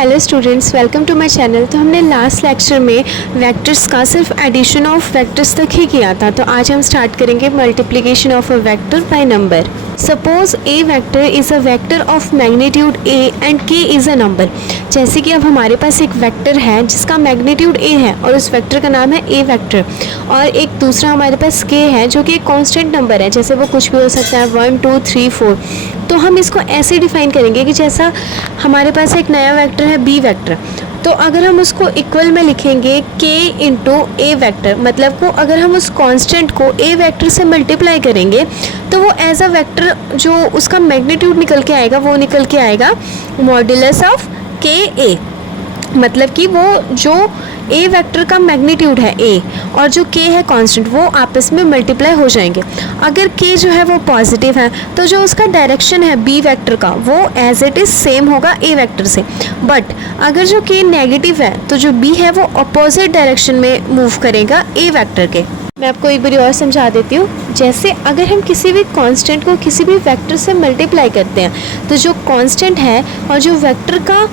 Hello students, welcome to my channel. तो हमने last lecture में वेक्टर्स का सिर्फ एडिशन ऑफ वेक्टर्स तक ही किया था। तो आज हम स्टार्ट करेंगे multiplication of a vector by number. Suppose A vector is a vector of magnitude A and के इज़ अ नंबर। जैसे कि अब हमारे पास एक वेक्टर है जिसका मैग्नीट्यूड ए है और उस वेक्टर का नाम है ए वेक्टर, और एक दूसरा हमारे पास के है जो कि एक कांस्टेंट नंबर है, जैसे वो कुछ भी हो सकता है 1 2 3 4। तो हम इसको ऐसे डिफाइन करेंगे कि जैसा हमारे पास एक नया वेक्टर है बी वेक्टर, तो अगर हम उसको इक्वल में लिखेंगे के इंटू ए वेक्टर, मतलब को अगर हम उस कांस्टेंट को ए वेक्टर से मल्टीप्लाई करेंगे तो वो एज अ वेक्टर जो उसका मैग्नीट्यूड निकल के आएगा वो निकल के आएगा मॉड्यूलस ऑफ के ए। मतलब कि वो जो ए वेक्टर का मैग्नीट्यूड है ए और जो के है कांस्टेंट वो आपस में मल्टीप्लाई हो जाएंगे। अगर के जो है वो पॉजिटिव है तो जो उसका डायरेक्शन है बी वेक्टर का वो एज इट इज़ सेम होगा ए वेक्टर से। बट अगर जो के नेगेटिव है तो जो बी है वो अपोजिट डायरेक्शन में मूव करेगा ए वेक्टर के। मैं आपको एक बार और समझा देती हूँ। जैसे अगर हम किसी भी कांस्टेंट को किसी भी वेक्टर से मल्टीप्लाई करते हैं तो जो कांस्टेंट है और जो वेक्टर का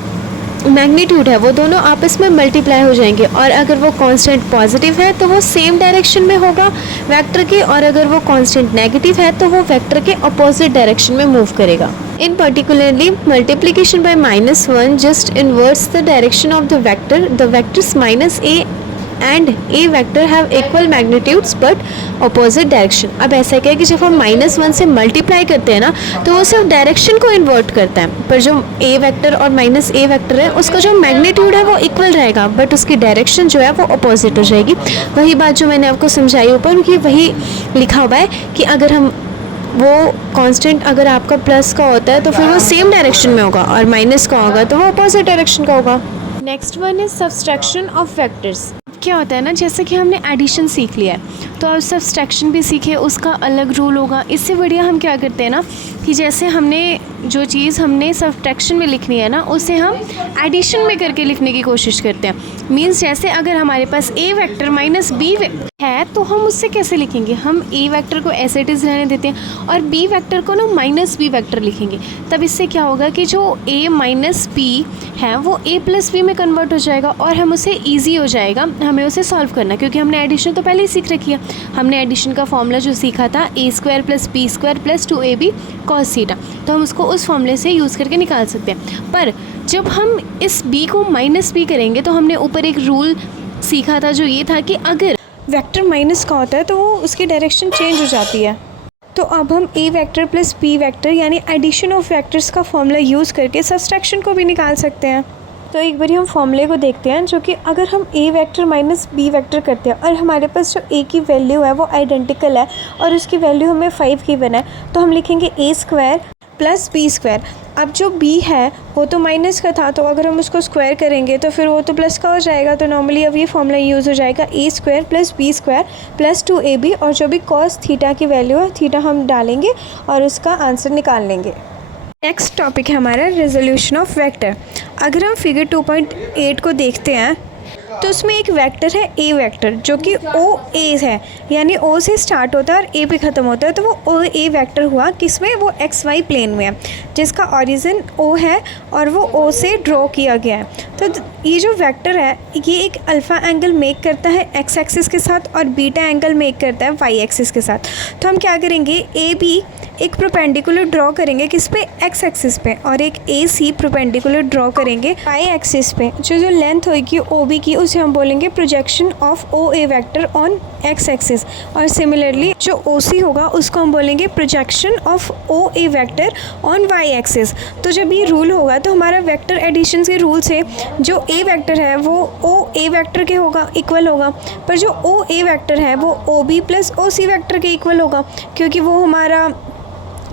मैग्नीट्यूड है वो दोनों आपस में मल्टीप्लाई हो जाएंगे, और अगर वो कांस्टेंट पॉजिटिव है तो वो सेम डायरेक्शन में होगा वेक्टर के, और अगर वो कांस्टेंट नेगेटिव है तो वो वेक्टर के अपोजिट डायरेक्शन में मूव करेगा। In particularly, multiplication by -1 just inverts the direction of the vector. The vectors minus a and a vector have equal magnitudes but opposite direction. अब ऐसा क्या है कि जब हम -1 से मल्टीप्लाई करते हैं ना तो वो सिर्फ डायरेक्शन को इन्वर्ट करता है, पर जो a वेक्टर और -a वेक्टर है उसका जो मैग्नीट्यूड है वो इक्वल रहेगा बट उसकी डायरेक्शन जो है वो अपोजिट हो जाएगी। वही बात जो मैंने आपको समझाई ऊपर कि वही लिखा हुआ है कि अगर हम वो कांस्टेंट अगर आपका प्लस का होता है तो फिर वो सेम डायरेक्शन में होगा, और माइनस का होगा तो वो अपोजिट डायरेक्शन का होगा। Next one is subtraction of vectors. क्या होता है ना, जैसे कि हमने एडिशन सीख लिया है तो अब सब्सट्रैक्शन भी सीखे, उसका अलग रूल होगा। इससे बढ़िया हम क्या करते हैं ना कि जैसे हमने जो चीज़ हमने सब्सट्रैक्शन में लिखनी है ना उसे हम एडिशन में करके लिखने की कोशिश करते हैं। मींस जैसे अगर हमारे पास ए वेक्टर माइनस बी है तो हम उससे कैसे लिखेंगे, हम ए वेक्टर को एज इट इज़ रहने देते हैं और बी वेक्टर को ना माइनस बी वेक्टर लिखेंगे। तब इससे क्या होगा कि जो ए माइनस बी है वो ए प्लस बी में कन्वर्ट हो जाएगा और हम उसे ईजी हो जाएगा हमें उसे सॉल्व करना, क्योंकि हमने एडिशन तो पहले ही सीख रखी है। हमने एडिशन का फॉर्मूला जो सीखा था a² + b² + 2ab cos theta, तो हम उसको उस फॉर्मूले से यूज़ करके निकाल सकते हैं। पर जब हम इस b को माइनस b करेंगे तो हमने ऊपर एक रूल सीखा था जो ये था कि अगर वेक्टर माइनस का होता है तो वो उसकी डायरेक्शन चेंज हो जाती है। तो अब हम a vector plus b vector यानी एडिशन ऑफ वेक्टर्स का फॉर्मूला यूज़ करके सब्सट्रैक्शन को भी निकाल सकते हैं। तो एक बार हम फॉर्मूले को देखते हैं, जो कि अगर हम a vector minus b vector करते हैं और हमारे पास जो a की वैल्यू है वो आइडेंटिकल है और उसकी वैल्यू हमें 5 की बना है, तो हम लिखेंगे a² + b²। अब जो b है वो तो माइनस का था, तो अगर हम उसको स्क्वायर करेंगे तो फिर वो तो प्लस का हो जाएगा। तो नॉर्मली अब ये फॉर्मूला यूज़ हो जाएगा a² + b² + 2ab, और जो भी cos थीटा की वैल्यू है थीटा हम डालेंगे और उसका आंसर निकाल लेंगे। नेक्स्ट टॉपिक है हमारा रेजोल्यूशन ऑफ वेक्टर। अगर हम फिगर 2.8 को देखते हैं तो उसमें एक वेक्टर है ए वेक्टर जो कि ओ ए है, यानी ओ से स्टार्ट होता है और ए पे ख़त्म होता है, तो वो ओ ए वेक्टर हुआ किसमें, वो एक्स वाई प्लेन में है, जिसका ओरिजिन ओ है और वो ओ से ड्रॉ किया गया है। तो ये जो वेक्टर है ये एक अल्फ़ा एंगल मेक करता है एक्स एक्सिस के साथ और बीटा एंगल मेक करता है वाई एक्सिस के साथ। तो हम क्या करेंगे, ए बी एक प्रोपेंडिकुलर ड्रॉ करेंगे किस पे, एक्स एक्सिस पे, और एक ए सी प्रोपेंडिकुलर ड्रॉ करेंगे वाई एक्सिस पे। जो लेंथ होगी ओ बी की उसे हम बोलेंगे projection of O A vector on X axis, और सिमिलरली जो ओ सी होगा उसको हम बोलेंगे projection of O A vector on Y axis. तो जब ये रूल होगा तो हमारा वेक्टर एडिशन के रूल से जो ए वेक्टर है वो ओ ए वेक्टर के होगा, इक्वल होगा, पर जो ओ ए वेक्टर है वो O B plus O C vector के इक्वल होगा, क्योंकि वो हमारा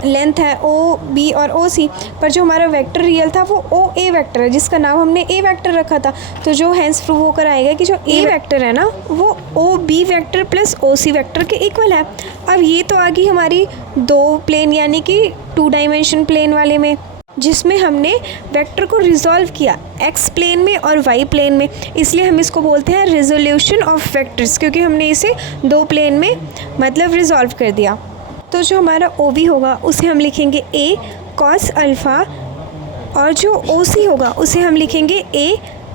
लेंथ है ओ बी और ओ सी, पर जो हमारा वेक्टर रियल था वो ओ ए वेक्टर है जिसका नाम हमने ए वेक्टर रखा था। तो जो हैंस प्रूव होकर आएगा कि जो ए वेक्टर है ना वो O B vector plus O C vector के इक्वल है। अब ये तो आ गई हमारी दो प्लेन यानी कि 2 डायमेंशन प्लेन वाले में, जिसमें हमने वेक्टर को रिजॉल्व किया एक्स प्लेन में और वाई प्लेन में, इसलिए हम इसको बोलते हैं रेजोल्यूशन ऑफ वेक्टर्स, क्योंकि हमने इसे 2 प्लेन में मतलब रिजॉल्व कर दिया। तो जो हमारा ओ बी होगा उसे हम लिखेंगे a cos अल्फ़ा और जो OC होगा उसे हम लिखेंगे A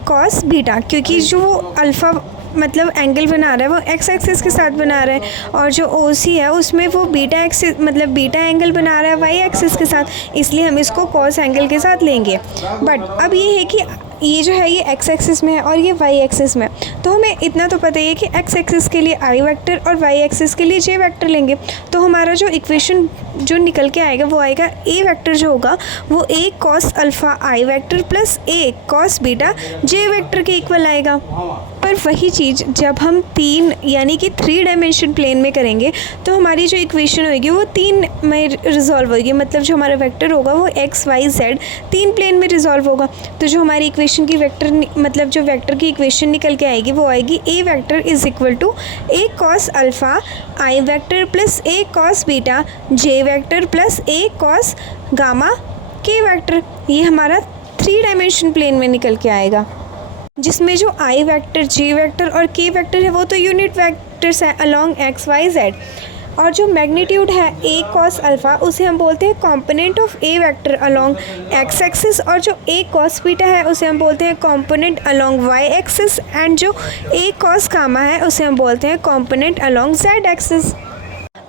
cos बीटा, क्योंकि जो वो अल्फ़ा मतलब एंगल बना रहा है वो एक्स एक्सिस के साथ बना रहा है, और जो OC है उसमें वो बीटा एक्सिस मतलब बीटा एंगल बना रहा है वाई एक्सिस के साथ, इसलिए हम इसको कॉस एंगल के साथ लेंगे। बट अब ये है कि ये जो है ये एक्स एक्सिस में है और ये वाई एक्सिस में, तो हमें इतना तो पता ही है कि एक्स एक्सिस के लिए आई वेक्टर और वाई एक्सिस के लिए जे वेक्टर लेंगे। तो हमारा जो इक्वेशन जो निकल के आएगा वो आएगा ए वेक्टर जो होगा वो ए cos alpha I vector plus A cos beta J vector के इक्वल आएगा। पर वही चीज़ जब हम 3 यानी कि 3 डायमेंशन प्लेन में करेंगे तो हमारी जो इक्वेशन होगी वो 3 में रिजॉल्व होगी, मतलब जो हमारा वेक्टर होगा वो एक्स वाई जेड 3 प्लेन में रिजॉल्व होगा। तो जो हमारी इक्वेशन की वेक्टर मतलब जो वेक्टर की इक्वेशन निकल के आएगी वो आएगी A vector is equal to A cos alpha I vector plus A cos beta J vector plus A cos gamma K vector. ये हमारा 3 डायमेंशन प्लेन में निकल के आएगा, जिसमें जो आई वेक्टर जे वेक्टर और के वेक्टर है वो तो यूनिट वेक्टर्स हैं अलोंग एक्स वाई जेड, और जो मैग्नीट्यूड है ए कॉस अल्फ़ा उसे हम बोलते हैं component of A vector along x axis, और जो ए कॉस बीटा है उसे हम बोलते हैं component along Y axis, and जो ए कॉस गामा है उसे हम बोलते हैं कंपोनेंट अलोंग जेड एक्सिस।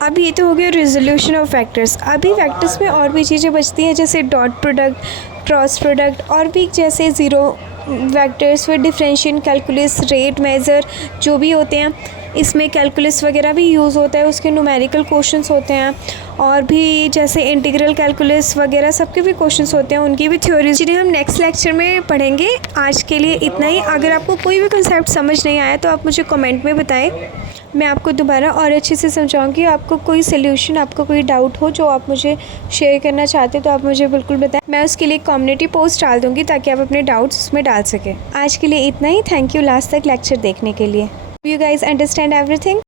अब ये तो हो गया रेजोल्यूशन ऑफ वेक्टर्स। अभी वेक्टर्स में और भी चीज़ें बचती हैं जैसे डॉट प्रोडक्ट, क्रॉस प्रोडक्ट, और भी जैसे ज़ीरो वेक्टर्स फिर डिफरेंशियल कैलकुलस, रेट मेज़र जो भी होते हैं, इसमें कैलकुलस वगैरह भी यूज़ होता है, उसके न्यूमेरिकल क्वेश्चंस होते हैं, और भी जैसे इंटीग्रल कैलकुलस वगैरह सबके भी क्वेश्चंस होते हैं, उनकी भी थ्योरीज जिन्हें हम नेक्स्ट लेक्चर में पढ़ेंगे। आज के लिए इतना ही। अगर आपको कोई भी कंसेप्ट समझ नहीं आया तो आप मुझे कमेंट में बताएं, मैं आपको दोबारा और अच्छे से समझाऊंगी। आपको कोई सोल्यूशन, आपको कोई डाउट हो जो आप मुझे शेयर करना चाहते हो तो आप मुझे बिल्कुल बताएं, मैं उसके लिए कम्युनिटी पोस्ट डाल दूँगी ताकि आप अपने डाउट्स उसमें डाल सकें। आज के लिए इतना ही। थैंक यू लास्ट तक लेक्चर देखने के लिए। You guys understand everything.